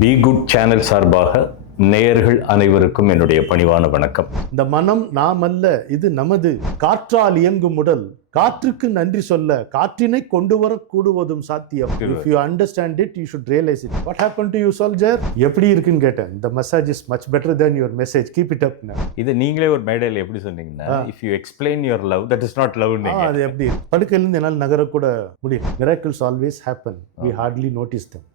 Be good channel சார்பாக நேயர்கள் அனைவருக்கும் என்னுடைய பணிவான வணக்கம். இந்த மனம் நாம் அல்ல, இது நமது. காற்றால் இயங்கும் உடல், காற்றுக்கு நன்றி சொல்ல காற்றினை கொண்டு வர கூடுவதும் சாத்தியம். If you understand it, you should realize it. What happened to you, soldier? எப்படி இருக்குன்னு கேட்டேன். The massage is much better than your message. Keep it up now. இது நீங்களே ஒரு மேடையில் எப்படி சொன்னீங்கன்னா, if you explain your love, that is not love. அது எப்படி படுக்கையிலிருந்து என்னால் நகரக்கூட முடியும். Miracles always happen. We hardly notice them.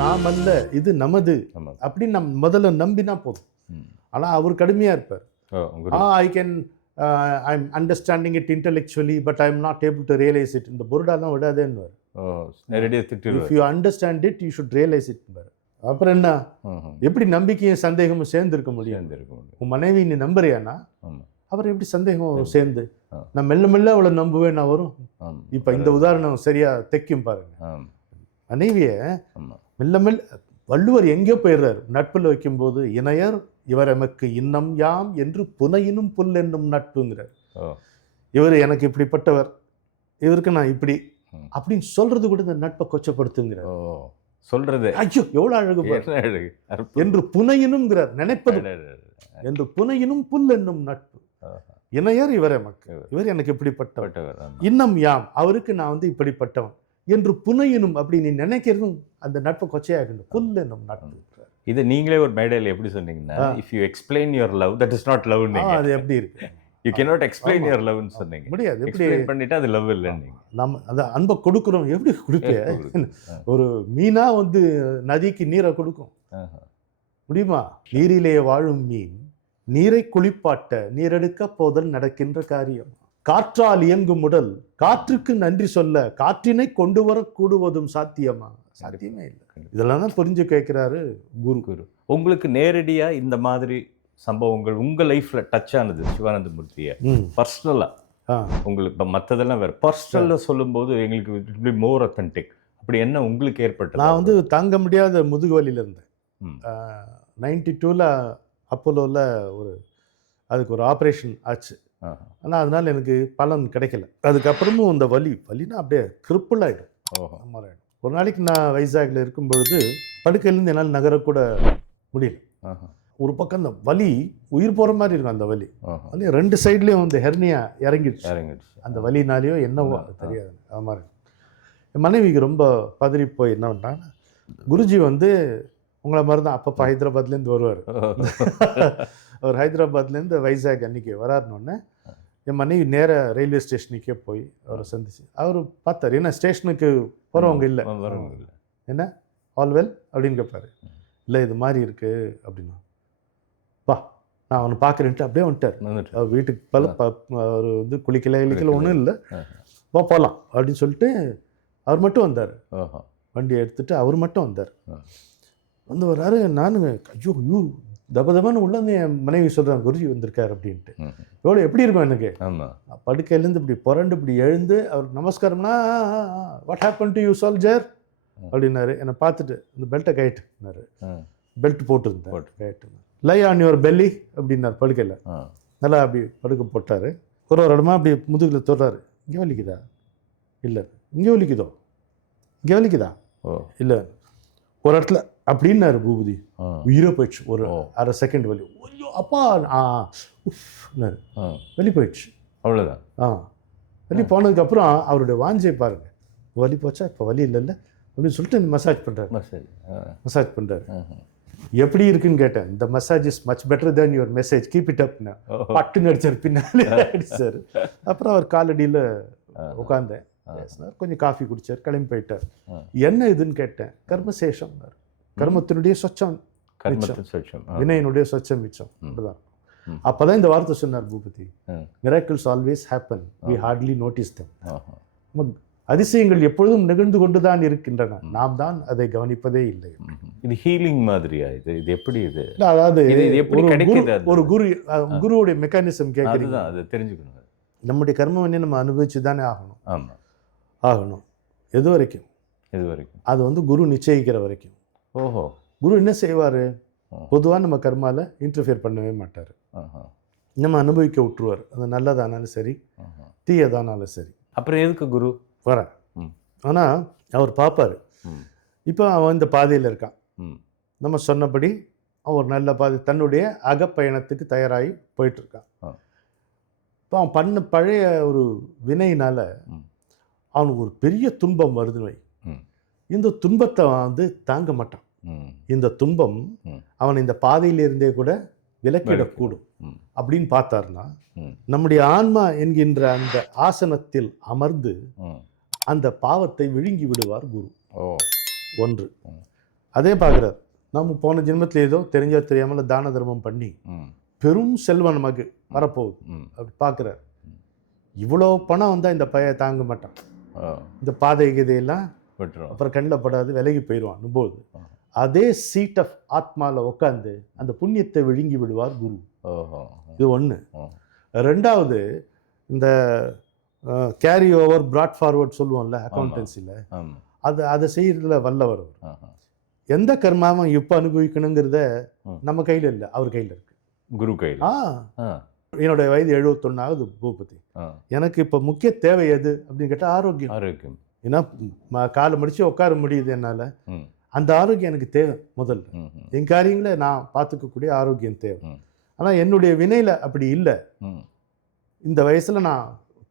நாம் அல்ல, இது நமது அப்படின்னு நம்ம முதல்ல நம்பினா போதும். ஆனா அவர் கடுமையா இருப்பார். I can I'm understanding it intellectually but I am not able to realise it. இந்த பொருடாலாம் விடாதேன்னு. If you understand it you should realise it. அப்புறம் என்ன, எப்படி நம்பிக்கையும் சந்தேகமும் சேர்ந்து இருக்க முடியும்? உன் மனைவி நீ நம்புறியானா அப்புறம் எப்படி சந்தேகம் சேர்ந்து? நான் மெல்ல மெல்ல அவளை நம்புவேன் வரும். இப்ப இந்த உதாரணம் சரியா தைக்கும் பாருங்க. மனைவிய மெல்ல மெல்ல வள்ளுவர் எங்கேயோ போயிடுறாரு. நட்பில் வைக்கும்போது இணையர் இவர் எமக்கு இன்னம் யாம் என்று புனையினும் புல் என்னும் நட்புங்கிறார். இவர் எனக்கு இப்படிப்பட்டவர், இவருக்கு நான் இப்படி அப்படின்னு சொல்றது கூட இந்த நட்பை கொச்சப்படுத்துங்கிறார். சொல்றது ஐயோ எவ்வளவு அழகு என்று புனையினும்ங்கிறார். நினைப்பது என்று புனையினும் புல் என்னும் நட்பு. இணையர் இவர் எமக்கு, இவர் எனக்கு இப்படிப்பட்டவர், இன்னம் யாம் அவருக்கு நான் வந்து இப்படிப்பட்டவன் என்று புனையினும் அப்படி நீ நினைக்கிறதும் அந்த நட்பு கொச்சையாகணும். புல் என்னும் நட்பு. இது நீங்களே ஒரு மேடையில் எப்படி சொன்னீங்கன்னா, if you explain your love that is not love. அது எப்படி இருக்கு? யூ கேனாட் எக்ஸ்பிளைன் யுவர் லவ்னு சொன்னீங்க. முடியாது. எப்படி பண்ணிட்டு அது லவ் இல்லைன்னு. நம்ம அந்த அன்பை கொடுக்குறோம். எப்படி கொடுப்பேன்? ஒரு மீனா வந்து நதிக்கு நீரை கொடுக்கும் முடியுமா? நீரிலே வாழும் மீன் நீரை குளிப்பாட்ட நீரெடுக்க போதல் நடக்கின்ற காரியம். காற்றால் இயங்கும் உடல், காற்றுக்கு நன்றி சொல்ல காற்றினை கொண்டு வர கூடுவதும் சாத்தியமா? சாத்தியமே இல்லை. இதெல்லாம் தான் புரிஞ்சு கேட்கிறாரு குரு. உங்களுக்கு நேரடியா இந்த மாதிரி சம்பவங்கள் உங்க லைஃப்ல டச் ஆனது சிவானந்த மூர்த்திய பர்சனலா? உங்களுக்கு இப்போ மற்றதெல்லாம் வேற, பர்சனலா சொல்லும் போது எங்களுக்கு மோர் அத்தன்டிக். அப்படி என்ன உங்களுக்கு ஏற்பட்டது? நான் வந்து தாங்க முடியாத முதுகு வலியில இருந்தேன். 92ல் அப்போலோவில் அதுக்கு ஒரு ஆப்ரேஷன் ஆச்சு. ஆனால் அதனால எனக்கு பலன் கிடைக்கல. அதுக்கப்புறமும் இந்த வலினா அப்படியே கிரிப்பிள் ஆகிடும். ஒரு நாளைக்கு நான் வைசாக்ல இருக்கும் பொழுது படுக்கையிலேருந்து என்னால் நகரக்கூட முடியல. ஒரு பக்கம் அந்த வலி உயிர் போகிற மாதிரி இருக்கும். அந்த வலி ரெண்டு சைட்லேயும் வந்து ஹெர்னியா இறங்கிடுச்சு. அந்த வலினாலேயோ என்னவோ தெரியாது. அது மாதிரி என் மனைவிக்கு ரொம்ப பதறி போய் என்ன பண்ணாங்க, குருஜி வந்து உங்களை மாதிரி தான் அப்பப்போ ஹைதராபாத்லேருந்து வருவார். அவர் ஹைதராபாத்லேருந்து வைசாக் அன்றைக்கி வராருன்னொன்னே என் மனைவி நேராக ரயில்வே ஸ்டேஷனுக்கே போய் அவரை சந்திச்சு அவர் பார்த்தார். ஏன்னா ஸ்டேஷனுக்கு போகிறவங்க இல்லை, என்ன ஆல் வெல் அப்படின்னு கேட்பாரு. இல்லை இது மாதிரி இருக்குது அப்படின்னா பா நான் அவனை பார்க்குறேன்ட்டு அப்படியே வந்துட்டார். அவர் வீட்டுக்கு அவர் வந்து குளிக்கல ஒன்றும் இல்லை, போகலாம் அப்படின்னு சொல்லிட்டு அவர் மட்டும் வந்தார். வண்டியை எடுத்துகிட்டு அவர் மட்டும் வந்தார். வந்து வர்றாரு. நானுங்க ஐயோ தபதபான்னு உள்ள வந்து என் மனைவி சொல்கிறாங்க குருஜி வந்திருக்காரு அப்படின்ட்டு. எவ்வளோ எப்படி இருக்கும் எனக்கு. படுக்கையிலேருந்து இப்படி புரண்டு இப்படி எழுந்து அவருக்கு நமஸ்காரம்னா, what happen to you soldier அப்படின்னாரு. என்னை பார்த்துட்டு இந்த பெல்ட்டை கயிட்டுனாரு. பெல்ட் போட்டுருந்தேன். கயிட்டு லை ஆன் யுவர் பெல்லி அப்படின்னாரு. படுக்கையில் நல்லா அப்படி படுக்க போட்டார். ஒரு இடமா அப்படி முதுகில் தொடுறாரு. இங்கே வலிக்குதா? இல்லை. இங்கே வலிக்குதோ? இங்கே வலிக்குதா? இல்லை. ஒரு இடத்துல அப்படின்னாரு பூபதி. உயிரை போயிடுச்சு. ஒரு அரை செகண்ட் வலி. ஐயோ அப்பா வலி போயிடுச்சு. அவ்வளோதான். வலி போனதுக்கப்புறம் அவருடைய வாஞ்சை பாருங்க. வலி போச்சா இப்போ வலி இல்லைல்ல அப்படின்னு சொல்லிட்டு மசாஜ் பண்ணுறாரு. எப்படி இருக்குன்னு கேட்டேன். இந்த massage is much better than your message. Keep it அப்னா பட்டுன்னு அடிச்சார். பின்னாலே அடிச்சார். அப்புறம் அவர் காலடியில் உட்காந்தேன். கொஞ்சம் காஃபி குடிச்சார். கிளம்பி போயிட்டார். என்ன இதுன்னு கேட்டேன். கர்மசேஷம். கர்மத்தினுடைய சொச்சம், வினையினுடைய சொச்சம் மிச்சம். அப்படிதான். அப்பதான் இந்த வார்த்தை சொன்னார் Bhoopathi. Miracles always happen, we hardly notice them. அதிசயங்கள் எப்பொழுதும் நிகழ்ந்து கொண்டுதான் இருக்கின்றன, நாம் தான் அதை கவனிப்பதே இல்லை. இது ஹீலிங் மாதிரியா? இது எப்படி? இது அதாவது எப்படி கிடைக்குது? ஒரு குருவுடைய மெக்கானிசம் கேட்குறீங்க, அதை தெரிஞ்சுக்கணும். நம்முடைய கர்மவினை நம்ம அனுபவிச்சு தானே ஆகணும். எது வரைக்கும் அது வந்து குரு நிச்சயிக்கிற வரைக்கும். குரு என்ன செய்வார்? பொதுவாக நம்ம கர்மாவில் இன்டர்ஃபியர் பண்ணவே மாட்டார். நம்ம அனுபவிக்க விட்டுருவார். அது நல்லதானாலும் சரி, தீயதானாலும் சரி. அப்புறம் எதுக்கு குரு வர? ஆனால் அவர் பார்ப்பார், இப்போ அவன் இந்த பாதையில் இருக்கான், நம்ம சொன்னபடி அவன் ஒரு நல்ல பாதை, தன்னுடைய அகப்பயணத்துக்கு தயாராகி போயிட்டுருக்கான். இப்போ அவன் பண்ண பழைய ஒரு வினையினால் அவனுக்கு ஒரு பெரிய துன்பம் வருதுன்னு வை. இந்த துன்பத்தை வந்து தாங்க மாட்டான். இந்த துன்பம் அவன் இந்த பாதையிலிருந்தே கூட விலக்கிடக்கூடும் அப்படின்னு பார்த்தாருன்னா, நம்முடைய ஆன்மா என்கின்ற அந்த ஆசனத்தில் அமர்ந்து அந்த பாவத்தை விழுங்கி விடுவார் குரு. ஒன்று அதே பார்க்குறார். நம்ம போன ஜென்மத்தில் ஏதோ தெரிஞ்சோ தெரியாமல் தான தர்மம் பண்ணி பெரும் செல்வம் நமக்கு வரப்போகுது அப்படி பார்க்குறார். இவ்வளோ பணம் வந்தால் இந்த பைய தாங்க மாட்டான், இந்த பாதை கதையெல்லாம் அப்புறம் கண்ணில் படாது விலகி போயிடுவான் போது அதே சீட் ஆஃப் ஆத்மாவில் உட்காந்து அந்த புண்ணியத்தை விழுங்கி விடுவார் குரு. இது ஒன்று. ரெண்டாவது, இந்த கேரி ஓவர் பிராட் ஃபார்வர்ட் சொல்லுவோம்ல அக்கௌண்டன்சியில், அதை செய்யறதுல வல்லவர். எந்த கர்மாவும் எப்போ அனுபவிக்கணுங்கிறத நம்ம கையில் இல்லை, அவர் கையில் இருக்கு, குரு கையில். என்னுடைய வயது 71 பூபதி. எனக்கு இப்போ முக்கிய தேவை எது அப்படின்னு கேட்டால் ஆரோக்கியம். ஆரோக்கியம். ஏன்னா காலை முடிச்சு உட்கார முடியுது என்னால், அந்த ஆரோக்கியம் எனக்கு தேவை. முதல்ல என் காரியங்களை நான் பார்த்துக்கக்கூடிய ஆரோக்கியம் தேவை. ஆனால் என்னுடைய வினையில் அப்படி இல்லை. இந்த வயசில் நான்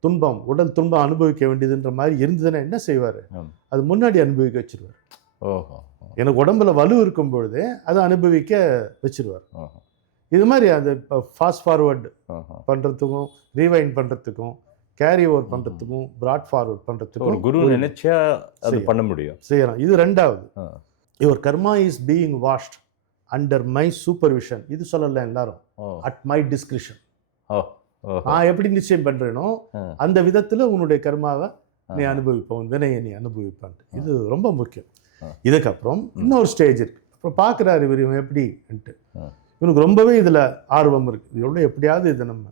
துன்பம், உடல் துன்பம் அனுபவிக்க வேண்டியதுன்ற மாதிரி இருந்ததுன்னா என்ன செய்வார்? அது முன்னாடி அனுபவிக்க வச்சிருவார். எனக்கு உடம்புல வலு இருக்கும் பொழுதே அதை அனுபவிக்க வச்சிருவார். இது மாதிரி அது ஃபாஸ்ட் ஃபார்வர்டு பண்ணுறதுக்கும், ரீவைண்ட் பண்ணுறதுக்கும், கேரி ஓவர் பண்ணுறதுக்கும், பிராட் ஃபார்வர்ட் பண்ணுறதுக்கும் குரு நினைச்சா அது பண்ண முடியும், செய்யலாம். இது ரெண்டாவது. Your karma is being washed under my supervision. இது சொல்லலை எல்லாரும், அட் மை டிஸ்கிரிஷன். நான் எப்படி நிச்சயம் பண்ணுறேனோ அந்த விதத்தில் உன்னுடைய கர்மாவை நீ அனுபவிப்பவன், வினையை நீ அனுபவிப்பான். இது ரொம்ப முக்கியம். இதுக்கப்புறம் இன்னொரு ஸ்டேஜ் இருக்குது. அப்புறம் பார்க்குறாரு இவர் இவன் எப்படின்ட்டு. இவனுக்கு ரொம்பவே இதில் ஆர்வம் இருக்குது. எவ்வளோ எப்படியாவது இதை நம்ம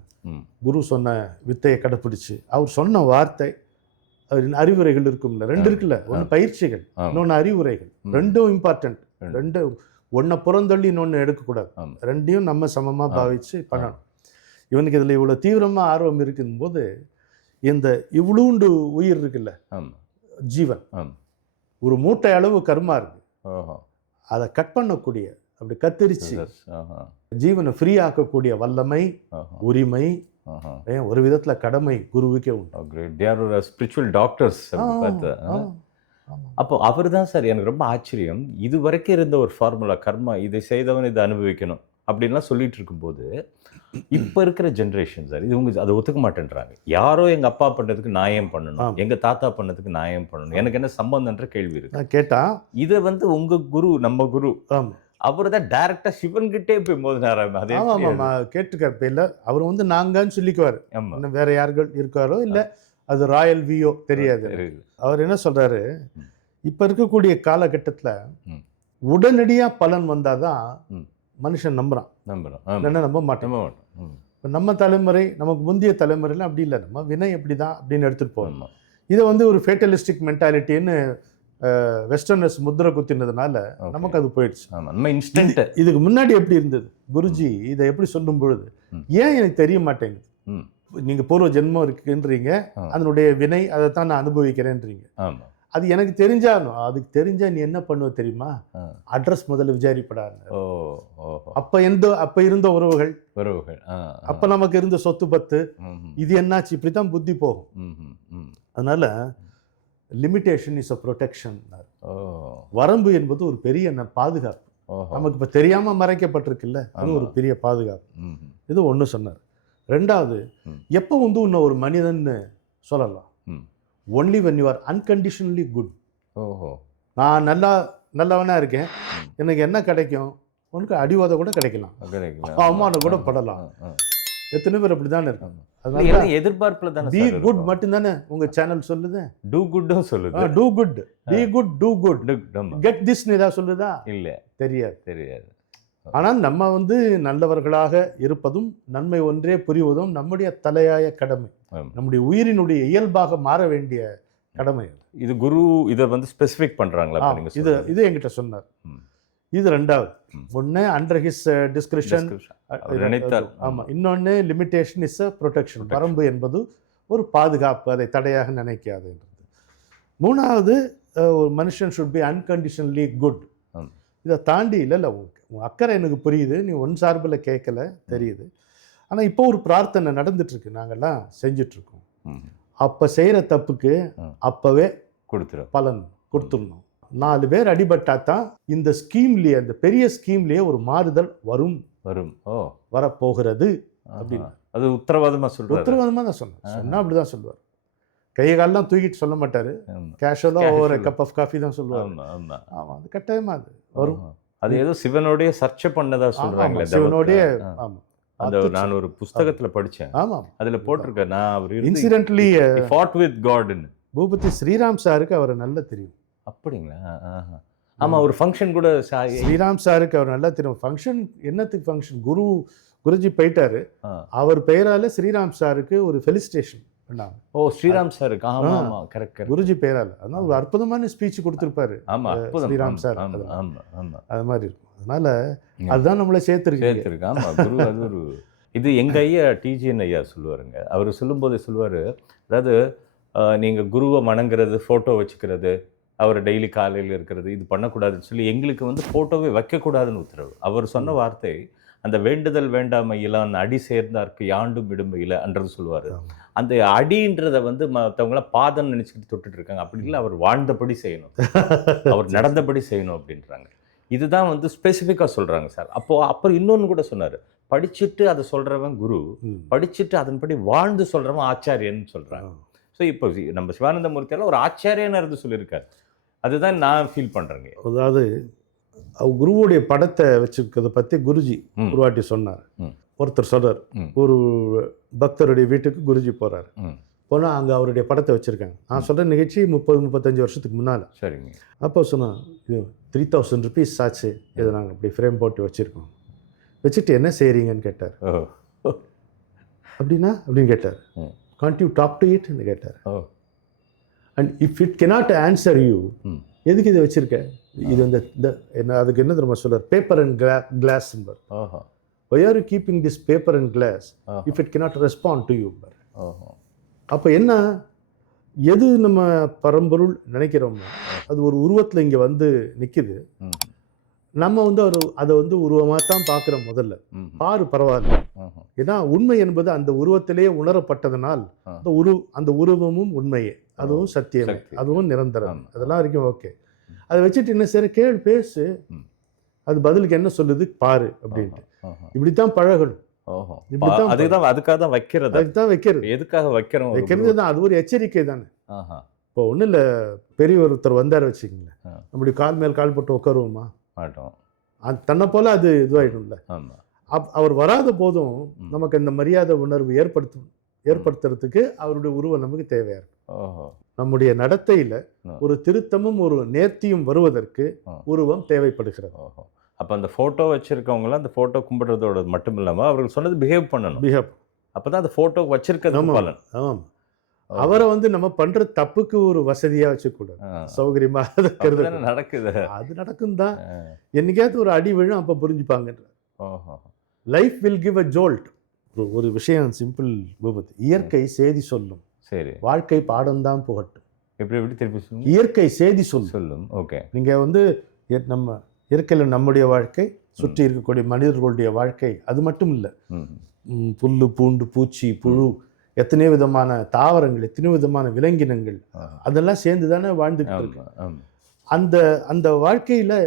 குரு சொன்ன வித்தையை கடைப்பிடிச்சு, அவர் சொன்ன வார்த்தை, அவரின் அறிவுரைகள் இருக்கும்ல, ரெண்டு இருக்குல்ல, ஒன்று பயிற்சிகள், இன்னொன்று அறிவுரைகள். ரெண்டும் இம்பார்ட்டன்ட். ரெண்டு ஒன்றை புறந்தள்ளி இன்னொன்று எடுக்கக்கூடாது. ரெண்டையும் நம்ம சமமாக பாவிச்சு பண்ணணும். இவனுக்கு இதில் இவ்வளோ தீவிரமாக ஆர்வம் இருக்கும்போது, இந்த இவ்வளோண்டு உயிர் இருக்குல்ல, ஜீவன், ஒரு மூட்டை அளவு கர்மா இருக்கு, அதை கட் பண்ணக்கூடிய, அப்படி கத்திரிச்சு ஜீவனை ஃப்ரீ ஆக்கக்கூடிய வல்லமை, உரிமை, ஒரு விதத்துல கடமை குருவுக்கே உண்டு. Spiritual doctors. அப்போ அவர் தான் சார் எனக்கு ரொம்ப ஆச்சரியம். இது வரைக்கும் இருந்த ஒரு ஃபார்முலா, கர்மா இதை செய்தவன் இதை அனுபவிக்கணும் அப்படின்லாம் சொல்லிட்டு இருக்கும்போது, இப்போ இருக்கிற ஜென்ரேஷன் சார் இது அதை ஒத்துக்க மாட்டேன்றாங்க. யாரோ எங்கள் அப்பா பண்ணதுக்கு நான் ஏன் பண்ணணும், எங்கள் தாத்தா பண்ணதுக்கு நான் ஏன் பண்ணணும், எனக்கு என்ன சம்பந்தன்ற கேள்வி இருக்கு. கேட்டா இதை உங்க குரு, நம்ம குரு, அவர் தான் டைரக்டா சிவன்கிட்டே போய் மோதினார். அதே கேட்டுக்க இல்லை, அவர் நாங்கன்னு சொல்லிக்குவார். வேற யார்கள் இருக்காரோ இல்லை, அது ராயல் வியோ தெரியாது. அவர் என்ன சொல்றாரு, இப்ப இருக்கக்கூடிய காலகட்டத்தில் உடனடியா பலன் வந்தாதான் மனுஷன் நம்புறான், இல்லைன்னா நம்ப மாட்டேன். இப்போ நம்ம தலைமுறை, நமக்கு முந்தைய தலைமுறையில் அப்படி இல்லை, நம்ம வினை எப்படிதான் அப்படின்னு எடுத்துட்டு போகணும். இதை ஒரு ஃபேட்டலிஸ்டிக் மென்டாலிட்டின்னு வெஸ்டர்னர்ஸ் முத்திரை குத்தினதுனால நமக்கு அது போயிடுச்சு. இதுக்கு முன்னாடி எப்படி இருந்தது? குருஜி இதை எப்படி சொல்லும் பொழுது, ஏன் எனக்கு தெரிய மாட்டேங்குது, நீங்க பூர்வ ஜென்மம் இருக்குன்றீங்க, அதனுடைய வினை அதை தான் நான் அனுபவிக்கிறேன்றீங்க. அது எனக்கு தெரிஞ்சாலும், அதுக்கு தெரிஞ்சா நீ என்ன பண்ணுவ தெரியுமா? அட்ரஸ் முதல்ல விசாரிப்படாது. அப்ப இருந்த உறவுகள், அப்ப நமக்கு இருந்த சொத்து பத்து, இது என்னாச்சு, இப்படித்தான் புத்தி போகும். அதனால லிமிட்டேஷன் இஸ் அ ப்ரொடெக்ஷன். வரம்பு என்பது ஒரு பெரிய பாதுகாப்பு. நமக்கு இப்ப தெரியாம மறைக்கப்பட்டிருக்குல்ல, அது ஒரு பெரிய பாதுகாப்பு. இது ஒண்ணு சொன்னார். ரெண்டாவது, எப்போ இன்னும் ஒரு மனிதன் சொல்லலாம், only when you are unconditionally good. நான் நல்லவனா இருக்கேன், எனக்கு என்ன கிடைக்கும், உனக்கு அடிவாத கூட கிடைக்கலாம், அவமானம் கூட படலாம். எத்தனை பேர் அப்படிதானே இருக்காங்க. அதனால எதிர்பார்ப்புல தானே பி குட் மட்டும்தானே உங்க சேனல் சொல்லுது. டூ குட்டும் சொல்லுது. Do good, be good, do good, get this ஏதாவது சொல்லுதா? இல்ல, தெரியாது. ஆனால் நம்ம நல்லவர்களாக இருப்பதும் நன்மை ஒன்றே புரிவதும் நம்முடைய தலையாய கடமை, நம்முடைய உயிரினுடைய இயல்பாக மாற வேண்டிய கடமை. இது குரு இதை ஸ்பெசிஃபிக் பண்றாங்களா? இது என்கிட்ட சொன்னார். இது ரெண்டாவது. ஒன்று அண்டர் ஹிஸ் டிஸ்கிரிப்ஷன், நினைத்தார். ஆமாம். இன்னொன்று லிமிட்டேஷன் இஸ் அ ப்ரொடெக்ஷன், வரம்பு என்பது ஒரு பாதுகாப்பு, அதை தடையாக நினைக்காதுன்றது. மூணாவது, ஒரு மனுஷன் ஷுட் பி அன்கண்டிஷனலி குட். இதை தாண்டி இல்லை உன் அக்கறை எனக்கு புரியுது, நீ ஒன் சார்பில் கேட்கல தெரியுது, ஆனால் இப்போ ஒரு பிரார்த்தனை நடந்துட்டுருக்கு, நாங்கள்லாம் செஞ்சிட்ருக்கோம். அப்போ செய்கிற தப்புக்கு அப்போவே பலன் கொடுத்துடணும். 4 பேர் அடிபட்டா தான் இந்த ஸ்கீம்லேயே, அந்த பெரிய ஸ்கீம்லேயே ஒரு மாறுதல் வரும் வரப்போகிறது அப்படின்னு அது உத்தரவாதமாக சொல்கிறார். உத்தரவாதமாக தான் சொன்னால் அப்படி தான் சொல்லுவார். கையை காலெலாம் தூக்கிட்டு சொல்ல மாட்டார், கேஷுவலாக ஒரு கப் ஆஃப் காஃபி தான் சொல்லுவார். ஆமாம், அது கட்டாயமாக அது வரும். அது ஏதோ சிவனோடைய சர்ச்சை பண்ணதா சொல்கிறாங்களே, சிவனோடைய. ஆமாம், அந்த நான் ஒரு புஸ்தகத்தில் படித்தேன். ஆமாம், அதில் போட்டிருக்கேன், நான் அவர் இன்சிடென்ட்லி ஃபாட் வித் காட்னு. பூபதி ஸ்ரீராம் சாருக்கு அவரை நல்லா தெரியும். அப்படிங்களா? ஆமாம், ஒரு ஃபங்க்ஷன் கூட ஸ்ரீராம் சாருக்கு அவர் நல்லா தெரியும். ஃபங்க்ஷன் என்னத்துக்கு ஃபங்க்ஷன், குருஜி போயிட்டாரு, அவர் பெயரால் ஸ்ரீராம் சாருக்கு ஒரு ஃபெலிசிட்டேஷன் பண்ணாங்க. ஓ, ஸ்ரீராம் சாருக்கு. ஆமாம் ஆமாம், கரெக்ட். குருஜி பெயரால். அதனால ஒரு அற்புதமான ஸ்பீச் கொடுத்துருப்பாரு. ஆமாம், ஸ்ரீராம் சார். ஆமாம் ஆமாம், அது மாதிரி இருக்கும். அதனால அதுதான் நம்மளை சேர்த்துருக்கு. ஆமாம், குரு அது ஒரு இது எங்கள் ஐயா டிஜிஎன் ஐயா சொல்லுவாருங்க. அவர் சொல்லும்போது சொல்லுவார், அதாவது நீங்கள் குருவை வணங்குறது, ஃபோட்டோ வச்சுக்கிறது, அவர் டெய்லி காலையில் இருக்கிறது, இது பண்ணக்கூடாதுன்னு சொல்லி எங்களுக்கு வந்து ஃபோட்டோவே வைக்கக்கூடாதுன்னு உத்தரவு. அவர் சொன்ன வார்த்தை, அந்த வேண்டுதல் வேண்டாமையிலான் அடி சேர்ந்தார்க்கு யாண்டும் இடுமையில் என்றது சொல்லுவார். அந்த அடின்றதை வந்து மற்றவங்களாம் பாதம் நினச்சிக்கிட்டு தொட்டுட்டு இருக்காங்க. அப்படி இல்லை, அவர் வாழ்ந்தபடி செய்யணும், அவர் நடந்தபடி செய்யணும் அப்படின்றாங்க. இதுதான் வந்து ஸ்பெசிஃபிக்காக சொல்கிறாங்க சார். அப்புறம் இன்னொன்று கூட சொன்னார், படிச்சுட்டு அதை சொல்கிறவன் குரு, படிச்சுட்டு அதன்படி வாழ்ந்து சொல்கிறவன் ஆச்சாரியன்னு சொல்கிறாங்க. ஸோ இப்போ நம்ம சிவானந்த மூர்த்தியால் ஒரு ஆச்சாரியன்னு இருந்து சொல்லியிருக்காரு. அதுதான் நான் ஃபீல் பண்ணுறேங்க. அதாவது குருவுடைய படத்தை வச்சுருக்கிறத பற்றி குருஜி ஒரு வாட்டி சொன்னார். ஒருத்தர் சொல்கிறார், ஒரு பக்தருடைய வீட்டுக்கு குருஜி போகிறார். போனால் அங்கே அவருடைய படத்தை வச்சுருக்காங்க. நான் சொல்கிற நிகழ்ச்சி 30-35 வருஷத்துக்கு முன்னால். சரிங்க. அப்போ சொன்னேன், இது 3000 rupees ஆச்சு, இதை நாங்கள் அப்படி ஃப்ரேம் போட்டு வச்சுருக்கோம், வச்சுட்டு என்ன செய்கிறீங்கன்னு கேட்டார். அப்படின்னா அப்படின்னு கேட்டார். கான்ட் யூ டாக் டு இட்னு கேட்டார். And if it cannot answer you, எதுக்கு இதை வச்சுருக்க, இது இந்த என்ன, அதுக்கு என்ன தெரியுமா சொல்கிறார், paper and glass. Why are you keeping this paper and glass if it cannot respond to you? அப்போ என்ன, எது நம்ம பரம்பொருள் நினைக்கிறோமோ அது ஒரு உருவத்தில் இங்கே வந்து நிற்குது. நம்ம வந்து அதை வந்து உருவமாக தான் பார்க்குறோம். முதல்ல பாரு, பரவாயில்ல. ஏன்னா உண்மை என்பது அந்த உருவத்திலேயே உணரப்பட்டதனால் அந்த உருவமும் உண்மையே, அதுவும் சத்தியமே, அதுவும் நிரந்தரம், அதெல்லாம் வரைக்கும் ஓகே. அதை வச்சுட்டு என்ன செய்ய, கேள், பேசு, அது பதிலுக்கு என்ன சொல்லுது பாரு அப்படின்ட்டு. இப்படித்தான் பழகணும். அதுக்காக தான் வைக்கிறது. எதுக்காக வைக்கிறது தான், அது ஒரு எச்சரிக்கை தானே. இப்போ ஒன்றும் இல்லை, பெரிய ஒருத்தர் வந்தார் வச்சுக்கங்களேன், நம்முடைய கால் மேல் கால் போட்டு உட்காருவோமா? மாட்டோம். தன்னை போல அது இதுவாயிடும்ல. அவர் வராத போதும் நமக்கு அந்த மரியாதை உணர்வு ஏற்படுத்துறதுக்கு அவருடைய உருவம் நமக்கு தேவையா இருக்கும். நம்முடைய நடத்தையில ஒரு திருத்தமும் ஒரு நேர்த்தியும் வருவதற்கு உருவம் தேவைப்படுகிறது. அப்போ அந்த ஃபோட்டோ வச்சுருக்கவங்களாம் அந்த ஃபோட்டோ கும்பிட்றதோட மட்டும் இல்லாமல் அவர்கள் சொன்னது பிஹேவ் பண்ணணும். அப்போ தான் அந்த ஃபோட்டோ வச்சிருக்கிறது பலன். ஆமாம், அவரை வந்து நம்ம பண்ணுற தப்புக்கு ஒரு வசதியாக வச்சுக்கூடாது, சௌகரியமாக நடக்குது. அது நடக்கும் தான். என்னைக்காவது ஒரு அடி விழும், அப்போ புரிஞ்சுப்பாங்கன்ற. Life will give a jolt. ஒரு விஷயம் சிம்பிள் பூபதி, இயற்கை செய்தி சொல்லும், சரி, வாழ்க்கை பாடம் தான் புகட்டும். எப்படி திருப்பி சொல்லுங்க? இயற்கை செய்தி சொல்லும். ஓகே. நீங்கள் வந்து நம்ம இயற்கையில் நம்முடைய வாழ்க்கை, சுற்றி இருக்கக்கூடிய மனிதர்களுடைய வாழ்க்கை, அது மட்டும் இல்லை, புல்லு பூண்டு பூச்சி புழு, எத்தனையோ விதமான தாவரங்கள், எத்தனையோ விதமான விலங்கினங்கள், அதெல்லாம் சேர்ந்து தானே வாழ்ந்துக்கிட்டு இருக்கு. அந்த வாழ்க்கையில்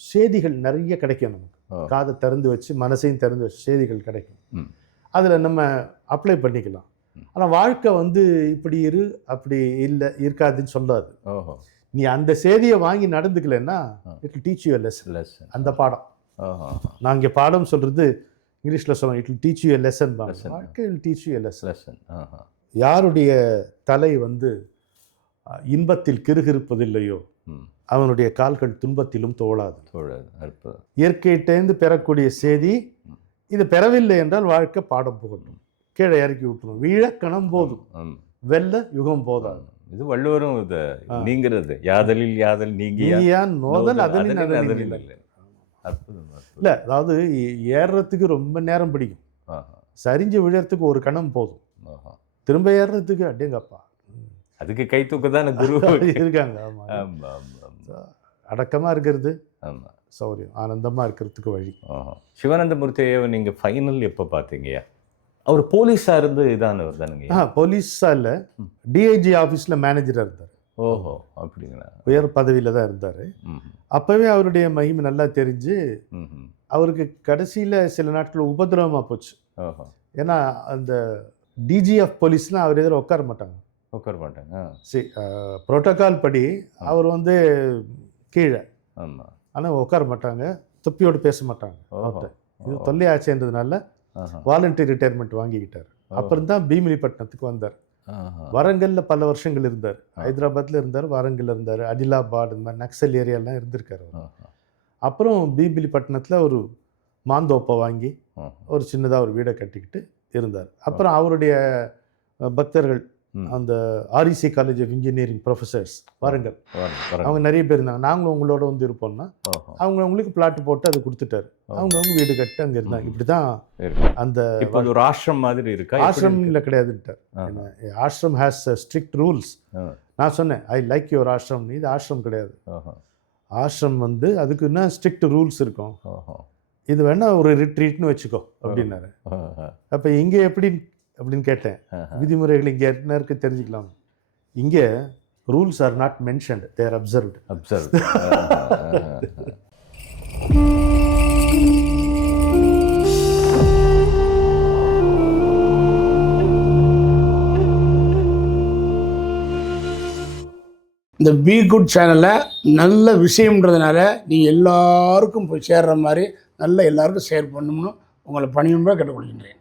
செய்திகள் நிறைய கிடைக்கும் நமக்கு. காதை திறந்து வச்சு, மனசையும் திறந்து வச்சு செய்திகள் கிடைக்கும். அதில் நம்ம அப்ளை பண்ணிக்கலாம். ஆனால் வாழ்க்கை வந்து இப்படி இரு, அப்படி இல்லை, இருக்காதுன்னு சொல்லாது. நீ அந்த செய்தியை வாங்கி நடந்துக்கலன்னா it will teach you a lesson. அந்த பாடம் நான் இங்கே பாடம் சொல்கிறது இங்கிலீஷில் சொல்லுவோம், it will teach you a lesson. வாழ்க்கை will teach you a lesson. யாருடைய தலை வந்து இன்பத்தில் கிறுகிறுப்பதில்லையோ அவனுடைய கால்கள் துன்பத்திலும் தோழாது. இயற்கையிட்டேந்து பெறக்கூடிய செய்தி இது பெறவில்லை என்றால் வாழ்க்கை பாடம் புகட்டும், கீழே இறக்கி விட்டுரும். வீழக்கணம் போதும், வெல்ல யுகம் போதாது. இது வள்ளுவரும் நீங்கிறது, யாதலில் யாதல் நீங்கியான் நோதல் அதனில். அற்புதம், அற்புதம். இல்லை, அதாவது ஏறுறதுக்கு ரொம்ப நேரம் பிடிக்கும். ஆஹா, சரிஞ்சு விழுறதுக்கு ஒரு கணம் போதும். ஆஹா. திரும்ப ஏறுறதுக்கு அடேங்கப்பா அதுக்கு கை தூக்க தானே குரு இருக்காங்க. ஆமாம், ஆமா, ஆமா, ஆமா. அடக்கமாக இருக்கிறது ஆமா. சௌரியம், ஆனந்தமாக இருக்கிறதுக்கு வழி. ஆஹா. சிவானந்தமூர்த்தி ஐயாவை நீங்க ஃபைனல் எப்போ பார்த்தீங்கய்யா? அவர் போலீஸா இருந்து இதானவர் தானுங்க? போலீஸாக இல்லை, டிஐஜி ஆஃபீஸில் மேனேஜராக இருந்தார். ஓஹோ, அப்படிங்களா? உயர் பதவியில் தான் இருந்தார். ம்ஹும். அப்போவே அவருடைய மகிமை நல்லா தெரிஞ்சு ம்ஹும். அவருக்கு கடைசியில் சில நாட்கள் உபதிரவமாக போச்சு. ஓஹோ. ஏன்னா அந்த டிஜிஎஃப் போலீஸ்லாம் அவர் எதிர உட்கார மாட்டாங்க. உட்கார மாட்டாங்க. சரி, புரோட்டோகால் படி அவர் வந்து கீழே, ஆமா. ஆனால் உட்கார மாட்டாங்க, தொப்பியோடு பேச மாட்டாங்க. ஓஹோ. அவர்கிட்ட இது தொல்லையாச்சுன்றதுனால ஆஹா. Voluntary retirement வாங்கிக்கிட்டார். அப்புறம் தான் பீமிலிப்பட்டினத்துக்கு வந்தார். ஆஹா. வரங்கல்ல பல வருஷங்கள் இருந்தார். ஹைதராபாத்தில் இருந்தார், வரங்கல்ல இருந்தார், அடிலாபாத், இந்த மாதிரி நக்சல் ஏரியாலாம் இருந்திருக்காரு அவர். ஆஹா. அப்புறம் பீமிலிப்பட்டினத்தில் ஒரு மாந்தோப்பை வாங்கி ஆஹா. ஒரு சின்னதாக ஒரு வீடை கட்டிக்கிட்டு இருந்தார். அப்புறம் அவருடைய பக்தர்கள், அந்த REC college of engineering professors வரங்கள், அவங்க நிறைய பேர் இருந்தாங்க. நாங்களும் உங்களோட வந்து இருப்போம்னா அவங்களுக்கு பிளாட் போட்டு அதை கொடுத்துட்டாரு. அவங்க வீடு கட்டு அங்கே இருந்தாங்க. இப்படி தான் அந்த இப்போ ஒரு ஆசிரம் மாதிரி இருக்கா? ஆசிரமில் கிடையாதுன்ட்டார். Ashram has strict rules. நான் சொன்னேன், ஐ லைக் யுவர் ஆசிரம். இது ஆசிரம் கிடையாது. ஆசிரம் வந்து அதுக்குன்னா ஸ்ட்ரிக்ட் ரூல்ஸ் இருக்கும். இது வேணா ஒரு ரிட்ரீட்னு வச்சுக்கோ அப்படின்னாரு. அப்போ இங்கே எப்படி அப்படின்னு கேட்டேன். விதிமுறைகள் இங்கே என்ன இருக்கு தெரிஞ்சுக்கலாம். இங்கே rules are not mentioned, they are observed. இந்த பி குட் சேனலில் நல்ல விஷயம்ன்றதுனால நீங்கள் எல்லாருக்கும் போய் சேர்ற மாதிரி நல்ல எல்லாருக்கும் ஷேர் பண்ணணும்னு உங்களை பணியும்பா கேட்டுக்கொள்கின்றேன்.